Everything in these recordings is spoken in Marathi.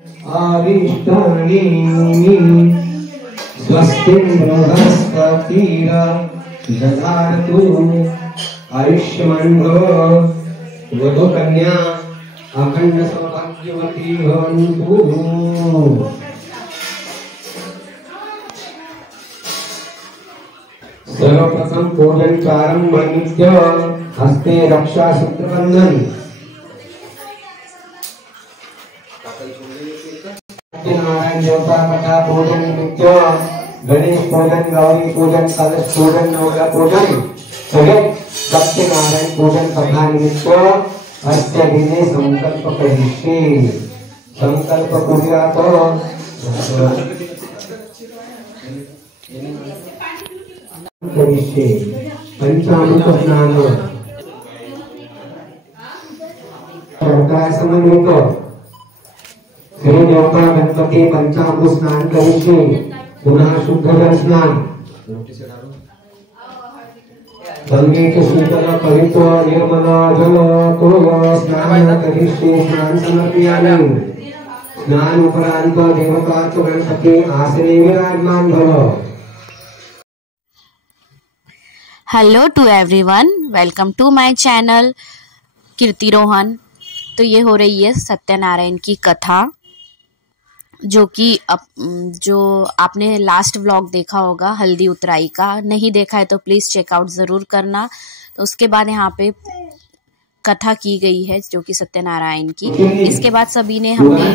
आविष्टानि स्वस्ति बृहस्पतिर् ददातु आयुष्मन्भव वधूकन्या अखंड सौभाग्यवती भवन्तु। सर्वप्रथम पूजन प्रारंभ नित्य हस्ते रक्षा सूत्रबंधन। नारायण देवता कथा पूजन नित्य गणेश पूजन गौरी पूजन कलश पूजन नवग्रह पूजन सगळे सत्यनारायण पूजन कथा निमित्त अस्य दिने संकल्प करिष्ये। संकल्प करूया तो करिष्ये पंचामृत स्नान समन्वित श्री देवता गणपती पंचामृत स्नान करिष्ये। पुनः शुद्ध जल स्नान गंगे के शीतल पवित्र निर्मल जल तो स्नान करिष्ये। स्नान समर्पयामि। स्नान उपरांत देवता गणपती आसने विराजमान भव। Hello to everyone, welcome to my channel Kirti Rohan. तो ये हो रही है सत्यनारायण की कथा, जो आपने लास्ट व्लॉग देखा होगा हल्दी उतराई का। नहीं देखा है तो प्लीज़ चेकआउट ज़रूर करना। तो उसके बाद यहाँ पे कथा की गई है जो कि सत्यनारायण की। इसके बाद सभी ने हमने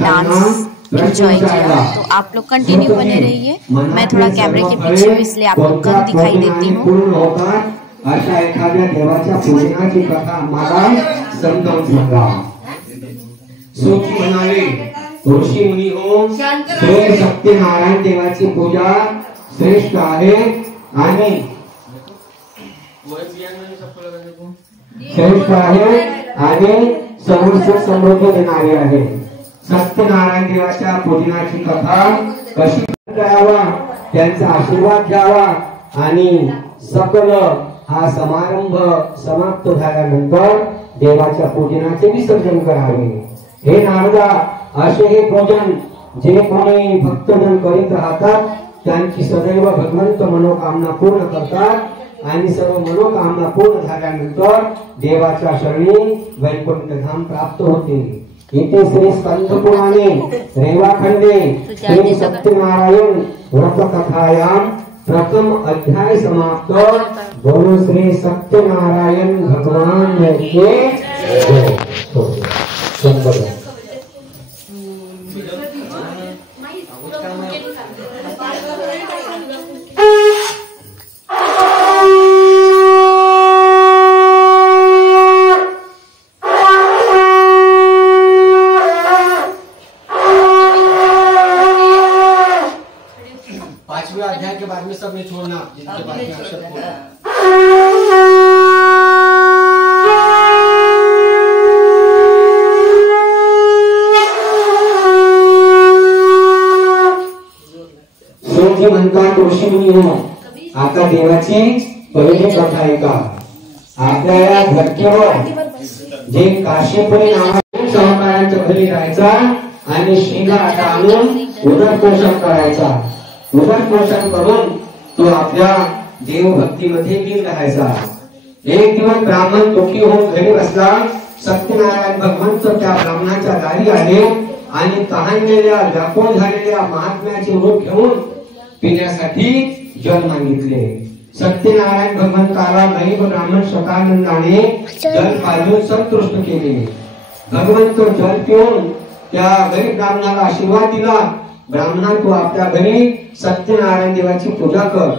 डांस एंजॉय किया। तो आप लोग कंटिन्यू बने रहिए। मैं थोड़ा कैमरे के पीछे हूँ इसलिए आपको कम दिखाई देती हूँ। अशा एखाद्या देवाच्या पूजनाची कथा आम्हाला समजावून सांगा। सूची बनावे। ऋषी मुनी हो, श्री सत्यनारायण देवाची पूजा श्रेष्ठ आहे आणि श्रेष्ठ आहे आणि सर्वस्व समृद्धी देणारी आहे। सत्यनारायण देवाच्या पूजनाची कथा कशी करावा, त्यांचा आशीर्वाद घ्यावा आणि सकल हा समारंभ समाप्त झाल्यानंतर देवाच्या पूजनाचे विसर्जन करावे। हे नारदा, असे हे पूजन जे कोणी भक्तजन करीत राहतात त्यांची सदैव भगवंत मनोकामना पूर्ण करतात आणि सर्व मनोकामना पूर्ण झाल्यानंतर देवाच्या शरणी वैकुंठ धाम प्राप्त होते। इथे श्री स्कंद पुराणे रेवाखंडे श्री सत्यनारायण व्रत कथायां प्रथम अध्याय समाप्त। बोलो श्री सत्यनारायण भगवान के जय। पांचवें अध्याय के बाद में सब नहीं छोड़ना, जिनके बाद में अक्षर बोलना। म्हणतात ऋषी मुनी हो, आता देवाची पहिली कथा ऐका। आपल्या या धरतीवर जे काशीपुरी नावाच्या सहकार्यांच्या घरी राहायचा आणि शिंगा आणून उदरपोषण करायचा। उदरपोषण करून तो आपल्या देवभक्तीमध्ये लीन राहायचा। एक दिवस ब्राह्मण दुःखी होऊन घरी बसला। सत्यनारायण भगवंत त्या ब्राह्मणाच्या दारी आले आणि तहानलेल्या व्याकुळ झालेल्या महात्म्याचे रूप घेऊन पिण्यासाठी जल मागितले। सत्यनारायण भगवंताला गरीब ब्राह्मण स्वतःनंदाने जल पाजून संतुष्ट केले। भगवंत जल पिऊन त्या गरीब ब्राह्मणाला आशीर्वाद दिला। ब्राह्मणा, तू आपल्या घरी सत्यनारायण देवाची पूजा कर।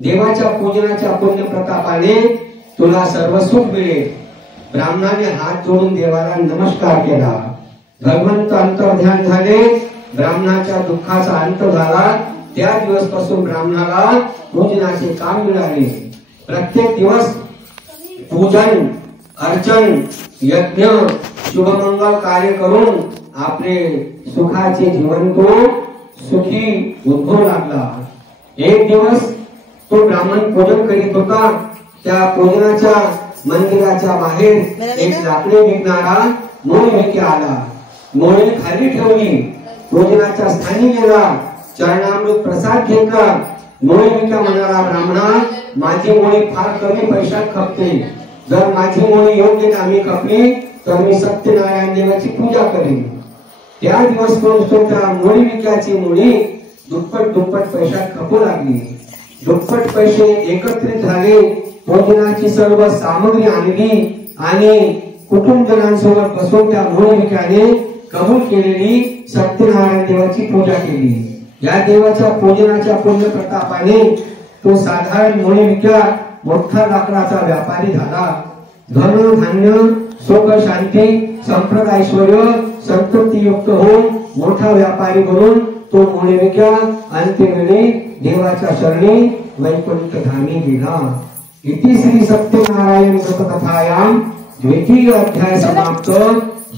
देवाच्या पूजनाच्या पुण्य प्रतापाने तुला सर्व सुख मिळेल। ब्राह्मणाने हात जोडून देवाला नमस्कार केला। भगवंत अंतर्ध्यान झाले। ब्राह्मणाच्या दुःखाचा अंत झाला। त्या दिवसपासून ब्राह्मणाला पूजनाचे काम मिळाले। प्रत्येक दिवस पूजन, अर्चन, यज्ञ, शुभमंगल कार्य करून आपले सुखाचे जीवन तो सुखी उद्भवू लागला। एक दिवस तो ब्राह्मण पूजन करीत होता। त्या पूजनाच्या मंदिराच्या बाहेर एक लाकडी विकणारा मूळ व्यक्ती आला मोळी खाली ठेवली, भोजनाच्या स्थानी गेला, चरणामृत प्रसाद घेतला. मोळी विका म्हणाला, ब्राह्मणा माझी मोळी फार कमी पैशात खपते, जर माझी मोळी योग्य नामी खपली तर मी सत्यनारायण देवाची पूजा करीन. त्या दिवसपासून त्या मोळी विक्याची मोळी दुप्पट पैशात खपू लागली. दुप्पट पैसे एकत्रित झाले, भोजनाची सर्व सामग्री आणली आणि कुटुंबजनांसोबत बसून त्या मोळी विक्याने कबूल केलेली सत्यनारायण देवाची पूजा केली. या देवाच्या पूजनाच्या पुण्य प्रतापाने तो साधारण मोळी विक्या मोठा लाकडाचा व्यापारी झाला. धन धान्य सुख शांती संप्रदाय ऐश्वर्य संतती युक्त होऊन मोठा व्यापारी बनून तो मोळी विक्या अंत्यवेळी देवाच्या शरणी वैकुंठ धामी गेला. इति श्री सत्यनारायण व्रतकथायाम द्वितीय अध्याय समाप्त.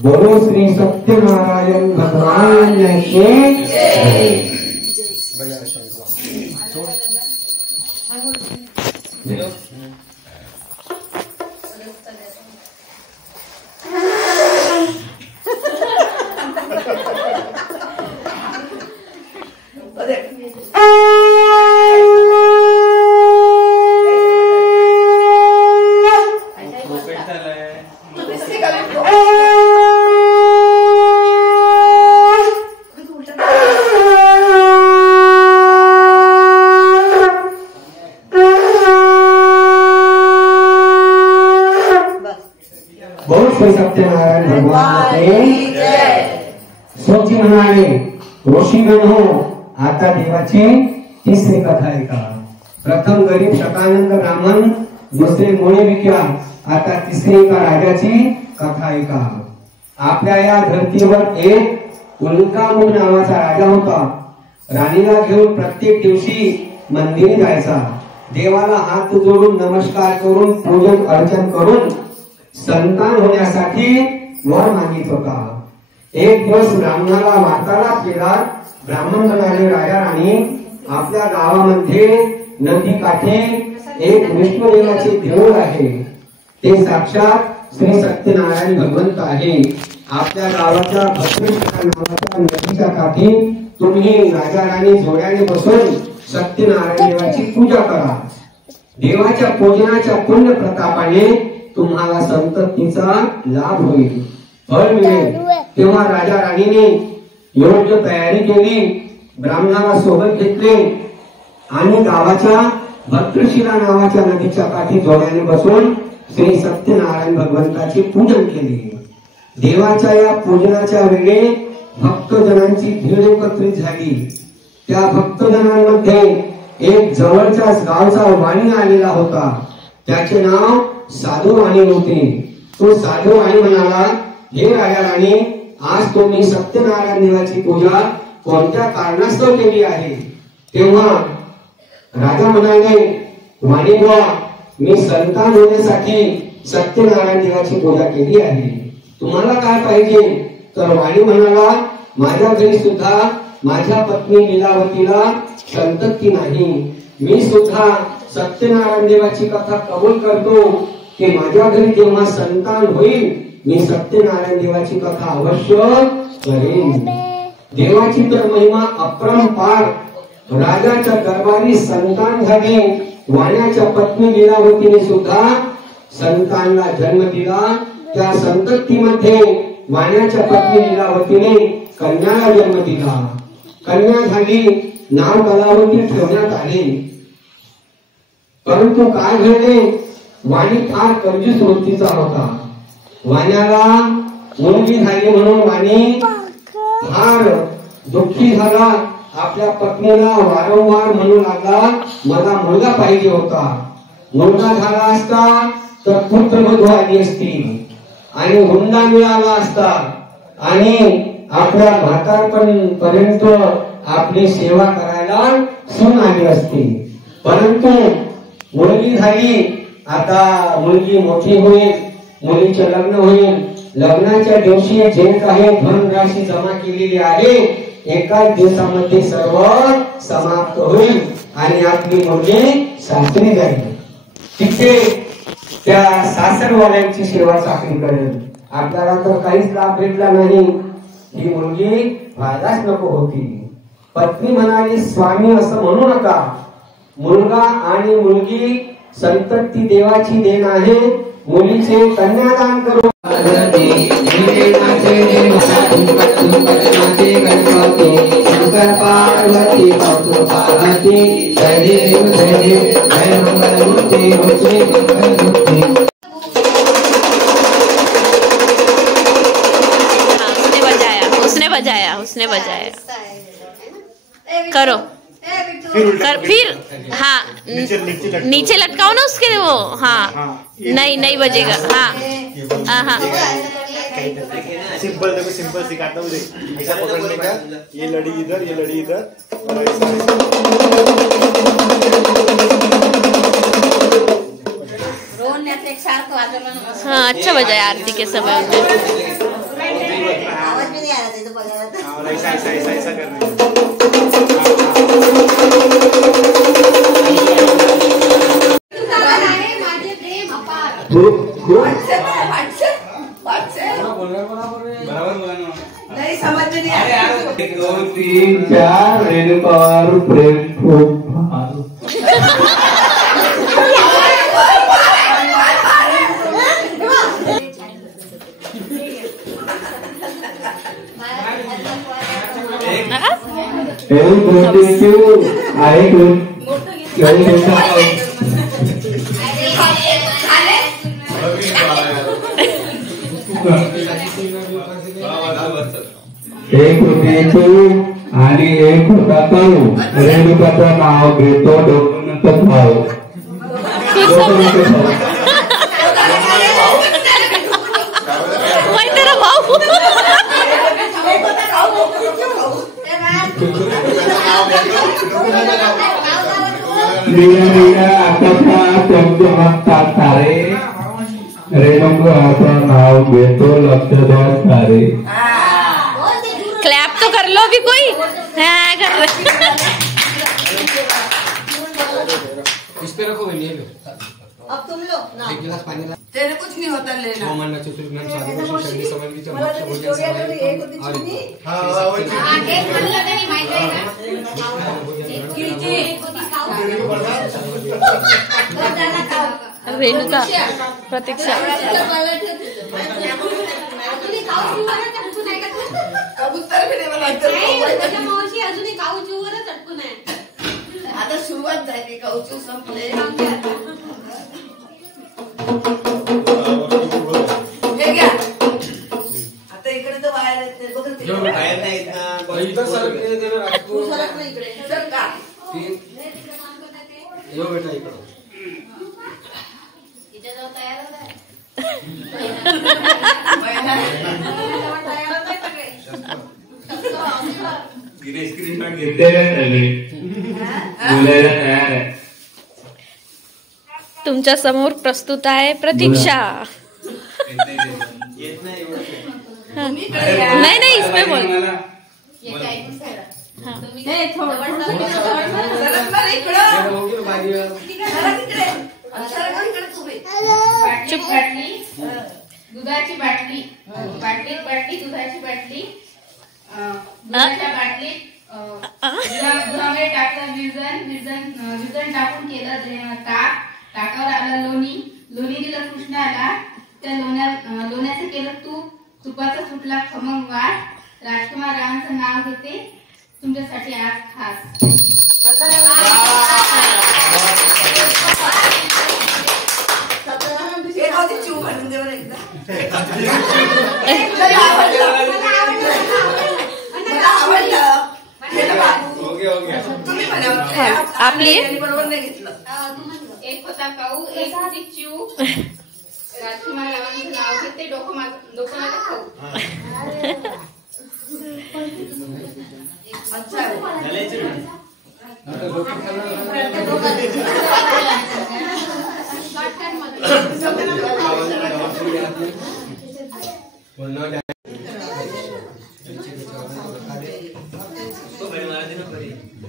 बोलो श्री सत्यनारायण भगवान की जय. सत्यनारायण भगवान की जय. सोची म्हणाले, ऋषीगण हो, आता देवाची तिसरी कथा ऐका. प्रथम गरीब शतानंद ब्राह्मण, दुसरे मोळी विक्या, आता तिसरी एका राजाची कथा ऐका. आपल्या या धर्तीवर एक उल्कामुख नावाचा राजा होता. राणीला घेऊन प्रत्येक दिवशी मंदिरी जायचा. देवाला हात जोडून नमस्कार करून पूजन अर्चन करून संतान होण्यासाठी वर मागित होता. एक दिवस ब्राह्मणाला वार्तालाप केला. ब्राह्मण म्हणाले, राजा राणी, आपल्या गावामध्ये नदी काठी एक विष्णुदेवाचे देऊळ आहे. ते साक्षात श्री सत्यनारायण भगवंत आहे. आपल्या गावाच्या भद्रेश्वर नावाच्या नदीच्या काठी तुम्ही राजा राणी जोड्याने बसून सत्यनारायण देवाची पूजा करा. देवाच्या पूजनाच्या पुण्य प्रतापाने तुम्हाला संततीचा लाभ होईल, फळ मिळेल. तेव्हा राजा राणीने योग्य तयारी केली. ब्राह्मणाला सोबत घेतले आणि गावाच्या भद्रशिला नावाच्या नदीच्या काठी जोड्याने बसून श्री सत्यनारायण भगवंताचे पूजन केले. देवाच्या या पूजनाच्या वेळी भक्तजनांची भीड एकत्रित झाली. त्या भक्तजनांमध्ये एक जवळच्याच गावचा वाणी आलेला होता. त्याचे नाव साधू वाणी होते. तो साधू वाणी म्हणाला, हे राजा राणी, आज तुम्ही सत्यनारायण देवाची पूजा कोणत्या कारणास्तव केली आहे? तेव्हा राजा म्हणाले, वाणी बुवा, मी संतान होण्यासाठी सत्यनारायण देवाची पूजा केली आहे. तुम्हाला काय पाहिजे? तर वाणी म्हणाला, माझ्या घरी सुद्धा माझ्या पत्नी लीलावतीला संतती नाही. मी सुद्धा सत्यनारायण देवाची कथा कबूल करतो की माझ्या घरी जेव्हा संतान होईल मी सत्यनारायण देवाची कथा अवश्य करेन. देवाची तर महिमा अपरंपार. राजाच्या दरबारी संतान झाले. वाण्याच्या पत्नी लीलावतीने सुद्धा संतानला जन्म दिला. त्या संततीमध्ये वाण्याच्या पत्नी लीलावतीने कन्याला जन्म दिला. कन्या झाली, नाव कलावती ठेवण्यात आले. परंतु काय घडले? वाणी फार कंजूस वृत्तीचा होता. वाण्याला मुलगी झाली म्हणून वाणी फार दुःखी झाला. आपल्या पत्नीला वारंवार म्हणू लागला, मला मुलगा पाहिजे होता. मुलगा झाला असता तर पुत्रवधू आली असती आणि हुंडा मिळाला असता आणि आपल्या म्हातारपण पर्यंत आपली सेवा करायला सून आली असती. परंतु मुलगी झाली. आता मुलगी मोठी होईल, मुलीचे लग्न होईल. लग्नाच्या दिवशी जे काही धनराशी जमा केलेली आहे एकाच दिवसामध्ये सर्व समाप्त होईल आणि आपली मुलगी सासरी जाईल. तिथे त्या सासरवाल्यांची सेवा चाकरी करेल. आपल्याला तर काहीच लाभ भेटला नाही. ही मुलगी व्हायलाच नको होती. पत्नी म्हणाली, स्वामी असं म्हणू नका. मुलगा आणि मुलगी संतती देवाची देण आहे. मुलीचे कन्यादान करू. शंकर पार्वती पार्वती जय देव जय देव जय मंगलमूर्ती मूर्ती मंगलमूर्ती. उसने बजाया करो कर फिर हाँ नीचे लटकाओ ना उसके वो. हाँ नहीं बजेगा. हाँ हाँ सिंपल देखो, सिंपल सिखाता हूँ. ऐसा पकड़ने का, ये लड़ी इधर, ये लड़ी इधर. हाँ अच्छा बजाया आरती के समय. आवाज भी नहीं आ रहा था तो बजा रहा था. ऐसा ऐसा ऐसा ऐसा करना. नहीं समझ में नहीं आ रहा. 1 2 3 4 रेणुका और प्रेम खूब भार. एक होती तू आणि एक होता तो. रेणुकाचं नाव घेतो डोकं भाऊ. तारे रेणुकाचं नाव घेतो लक्ष द्या सारे. क्लैप तो कर लो अभी कोई. हाँ कर रहे. इस पे रखो नहीं लो. अब तुम लो ना. एक गिलास पानी ला. तेरे कुछ नहीं होता लेना. मानना चतुर्थ ज्ञान साधु शक्ति समझ के रेणुका प्रतीक्षा कबूतर भी नाही अजूनही काऊचूवरच अटकून आहे. आता सुरुवात झाली. काऊचू संपले. हे घ्या. आता इकडे तर बाहेर येते बघ. बाहेर नाही ना. इधर सरक नाही इकडे चल का. यो बेटा इकडे. इथे जाऊ तयार आहे. स्क्रीनशॉट घेते. तुमच्या समोर प्रस्तुत आहे प्रतीक्षा. नहीं इसमें बोल. चुप. दुधाची बाटली दुधाची बाटली दुधाच्या बाटलीत दुधामध्ये टाकलं विरजण टाकून केलं ताक. ताकावर आलं लोणी दिलं कृष्णाला. त्या लोण्याचं केलं तुपाचा सुटला खमंग वास. राजकुमार रावांचं नाव घेते तुमच्यासाठी आज खास. आप लिए एक होता काऊ एक होती चिऊ. राजकुमार रावांचं नाव घेते डोकं माझं खाऊ.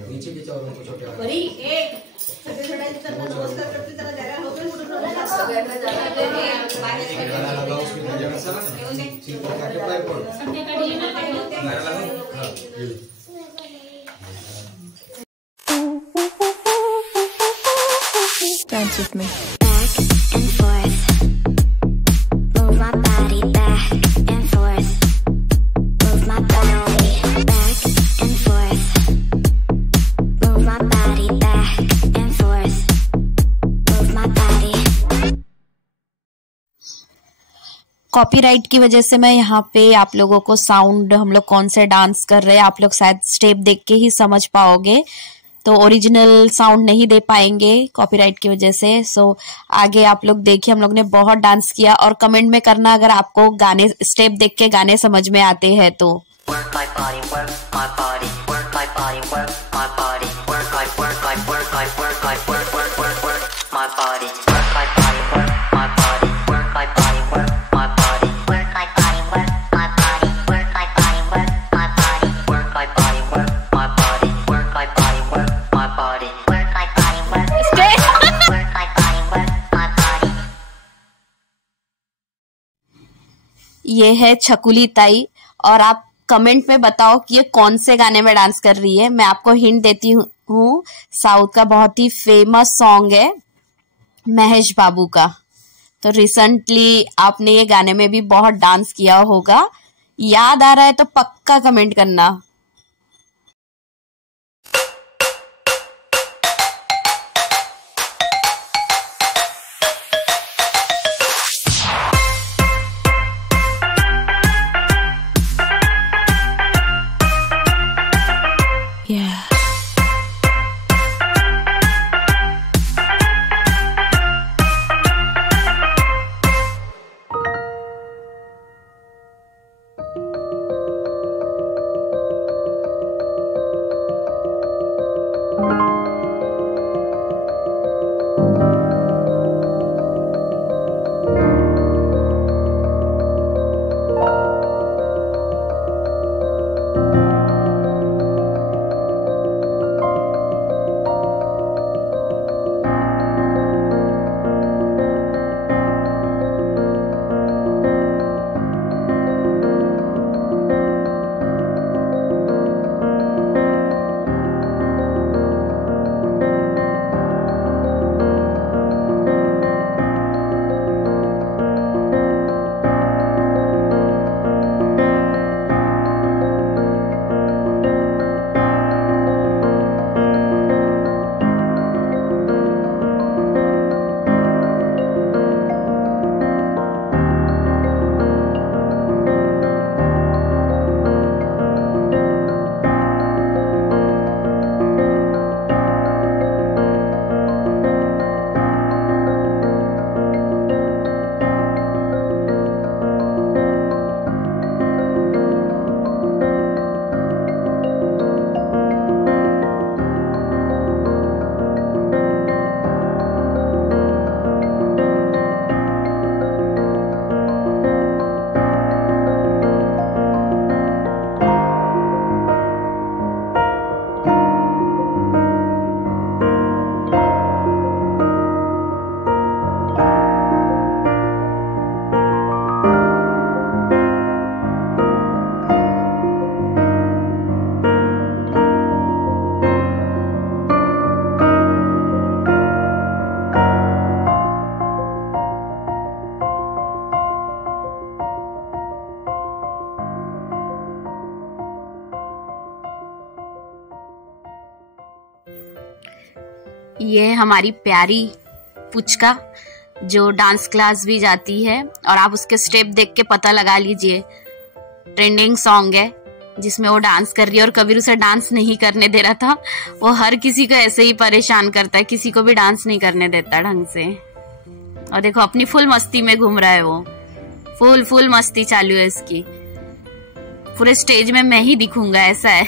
नीचे के चावलों को छोटे बरी एक सगळे छोटा नमस्कार करते त्याला जागा होतो म्हणून सगळ्यांना जागा लगाओ उसमें जगह sir. Dance with me. Back and forth. Move my body back and forth. Move my body back and forth. Move my body back and forth. Move my body. Copyright की वजह से मैं यहाँ पे आप लोगों को साउंड, हम लोग कौन से डांस कर रहे हैं, आप लोग शायद स्टेप देख के ही समझ पाओगे, तो ओरिजिनल साउंड नहीं दे पाएंगे कॉपीराइट की वजह से। सो आगे आप लोग देखिए, हम लोग ने बहुत डांस किया, और कमेंट में करना अगर आपको गाने स्टेप देख के गाने समझ में आते हैं तो। ये है छकुली ताई, और आप कमेंट में बताओ कि ये कौन से गाने में डांस कर रही है। मैं आपको हिंट देती हूँ, साउथ का बहुत ही फेमस सॉन्ग है महेश बाबू का। तो रिसेंटली आपने ये गाने में भी बहुत डांस किया होगा, याद आ रहा है तो पक्का कमेंट करना। Yeah. ये हमारी प्यारी पुचका जो डांस क्लास भी जाती है, और आप उसके स्टेप देख के पता लगा लीजिए। ट्रेंडिंग सॉन्ग है जिसमें वो डांस कर रही है, और कबीर उसे डांस नहीं करने दे रहा था। वो हर किसी को ऐसे ही परेशान करता है, किसी को भी डांस नहीं करने देता ढंग से। और देखो अपनी फुल मस्ती में घूम रहा है वो, फुल मस्ती चालू है इसकी। पूरे स्टेज में मैं ही दिखूंगा ऐसा है।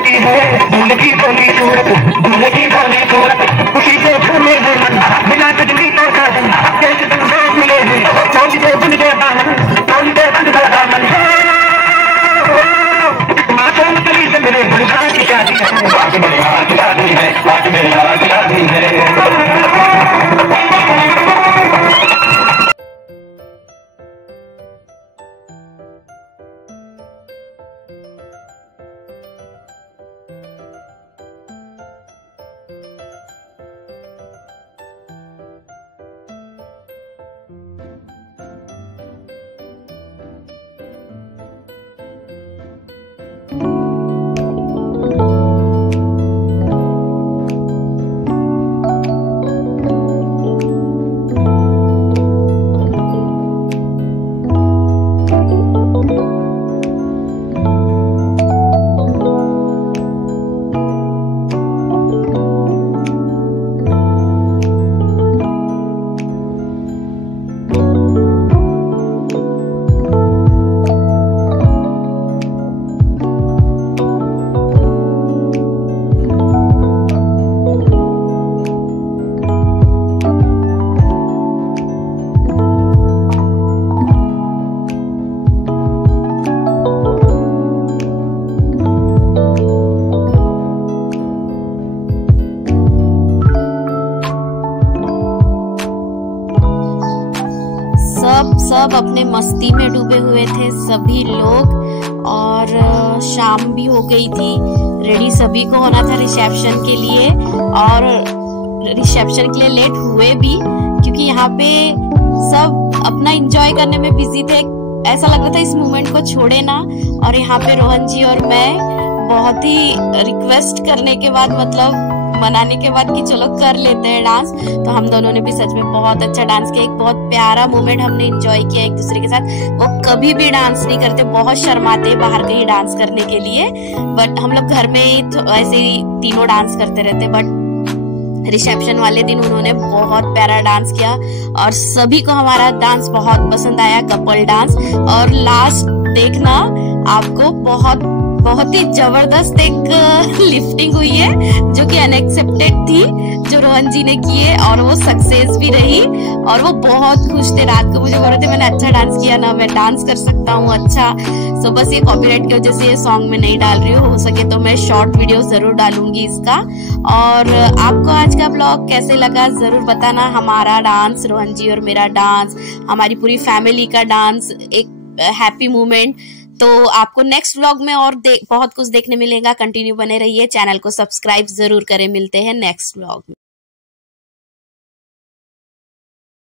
लगती है भूल की भोली सूरत, भूल की भोली सूरत, खुशी से झूमे है मन, बिना बिजली तो साधन, कैसे तुम रोज मिले हैं, मौज से बुन के बाहर, मौज से बंद कर दामन, मासूम कली से मेरे भुलवा की शादी है, बात मेरे यार की शादी है, बात मेरे यार की शादी है। सब अपने मस्ती में डूबे हुए थे सभी लोग, और शाम भी हो गई थी। रेडी सभी को होना था रिसेप्शन के लिए, और रिसेप्शन के लिए लेट हुए भी क्योंकि यहाँ पे सब अपना एंजॉय करने में बिजी थे। ऐसा लग रहा था इस मोमेंट को छोड़े ना। और यहाँ पे रोहन जी और मैं बहुत ही रिक्वेस्ट करने के बाद, मतलब मनाने के बाद कि चलो कर लेते हैं डांस, तो हम दोनों ने भी सच में बहुत अच्छा डांस किया। एक बहुत प्यारा मोमेंट हमने एंजॉय किया एक दूसरे के साथ। वो कभी भी डांस नहीं करते, बहुत शर्माते बाहर कहीं डांस करने के लिए, बट हम लोग घर में ही ऐसे ही तीनों डांस करते रहते। बट रिसेप्शन वाले दिन उन्होंने बहुत प्यारा डांस किया और सभी को हमारा डांस बहुत पसंद आया, कपल डांस। और लास्ट देखना आपको बहुत ही जबरदस्त एक लिफ्टिंग हुई है जो कि अनएक्सेप्टेड थी, जो रोहन जी ने किए, और वो सक्सेस भी रही। और वो बहुत खुश थे। रात को मुझे बोल रहे थे मैंने अच्छा डांस किया ना, मैं डांस कर सकता हूँ अच्छा। सो बस ये कॉपीराइट की वजह से ये सॉन्ग में नहीं डाल रही हूँ। हो सके तो मैं शॉर्ट वीडियो जरूर डालूंगी इसका। और आपको आज का ब्लॉग कैसे लगा जरूर बताना। हमारा डांस, रोहन जी और मेरा डांस, हमारी पूरी फैमिली का डांस, एक हैप्पी मोमेंट। तो आपको नेक्स्ट व्लॉग में और बहुत कुछ देखने मिलेगा। कंटिन्यू बने रहिए, चैनल को सब्सक्राइब जरूर करें। मिलते हैं नेक्स्ट व्लॉग में।